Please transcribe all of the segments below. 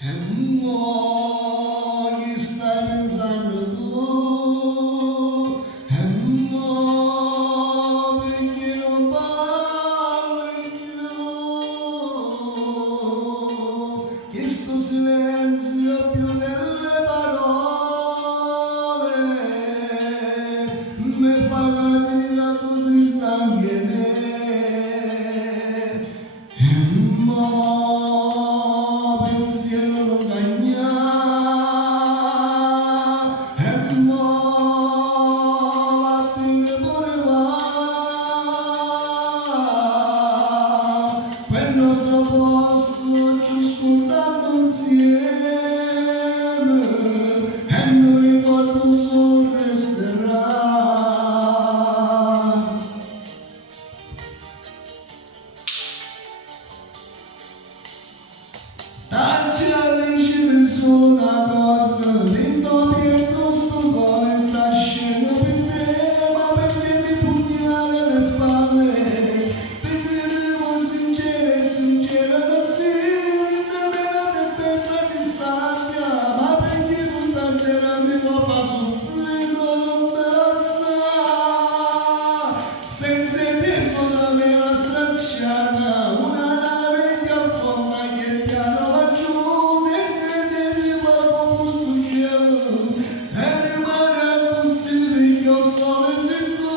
E mo stai pensando tu, e mo perché non parli più, che sto silenzio più delle parole mi fa capire tu sei stanca di me. E mo pensiero lo cagna, e mo vattene pure va, quel nostro posto ci scordiamo insieme, e non ricordo solo resterà. Tanti amici sono una cosa, dentro piuttosto cuore sta scendo per te, ma perché mi pugnali alle spalle? Perché devo sincero e sincero non si rende la tempesta che sabbia, ma perché tu stasera mi vuoi far soffrire non me la sa, senza te sono la mia stracciata, una nave che affonda che piano va giù, senza te mi vuoi questo cielo, e rimane impossibile che ho solo sei tu.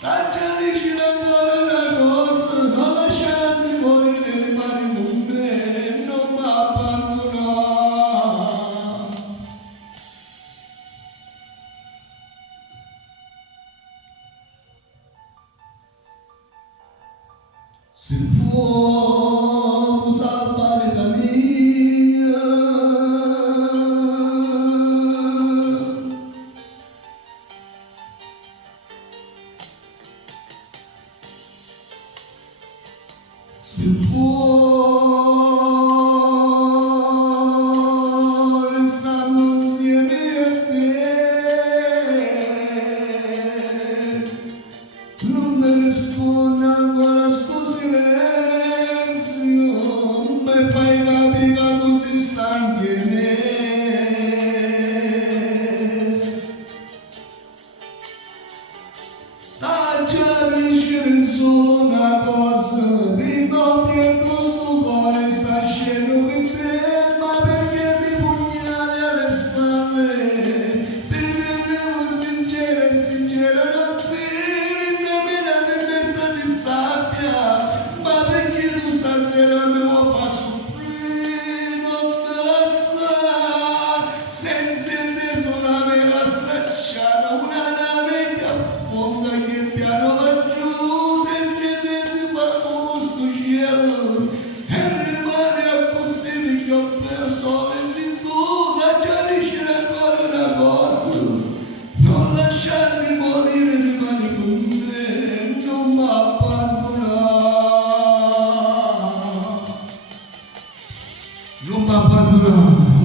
Tanti vicino ancora una cosa, non lasciarmi morire, rimani con me, non mi abbandonare. Se può salvare la mia, se può restare insieme a te, non mi risponde ancora sto silenzio, mi fai capire che tu sei stanca di me. Tanti amici sono una cosa, dico che questo cuore sta scendo per te, ma perché mi pugnali alle spalle? Perché devo sincero e sincero non si rende la tempesta di sabbia, ma perché tu stasera mi vuoi far soffrire non me la sa, senza te sono una vera stracciata, una nave che affonda che piano va giù, senza te mi fa questo cielo, e rimane impossibile che ho perso e se tu lasciare ancora una cosa, non lasciarmi morire, rimani con me, non mi abbandonare, non mi abbandonare.